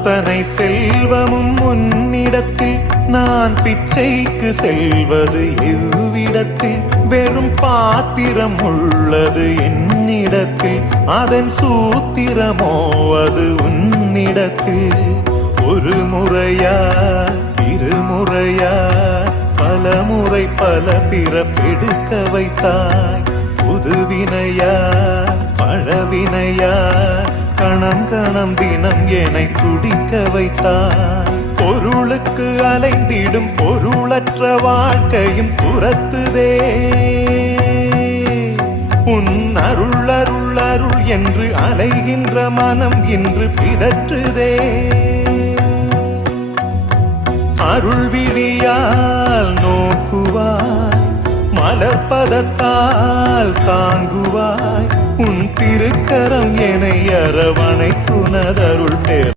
அத்தனை செல்வமும் உன்னிடத்தில் நான் பிச்சைக்கு செல்வது எவ்விடத்தில் வெறும் பாத்திரம் உள்ளது என்னிடத்தில் அதன் சூத்திரமோ அது உன்னிடத்தில் ஒரு முறையா இருமுறையா பல முறை பல பிறப்பெடுக்க வைத்தாய் புதுவினையா பழவினையா கணம் கணம் தினம் என்னை துடிக்க வைத்தாய் பொருளுக்கு அலைந்திடும் பொருளற்ற வாழ்க்கையும் துரத்துதே உன் அருள் அருள் அருள் என்று அலைகின்ற மனம் இன்று பிதற்றுதே அருள் விழியால் நோக்குவாய் மலர்பதத்தால் தாங்குவாய் உன் திருக்கரம் என்னை அரவணைத்துணதருள்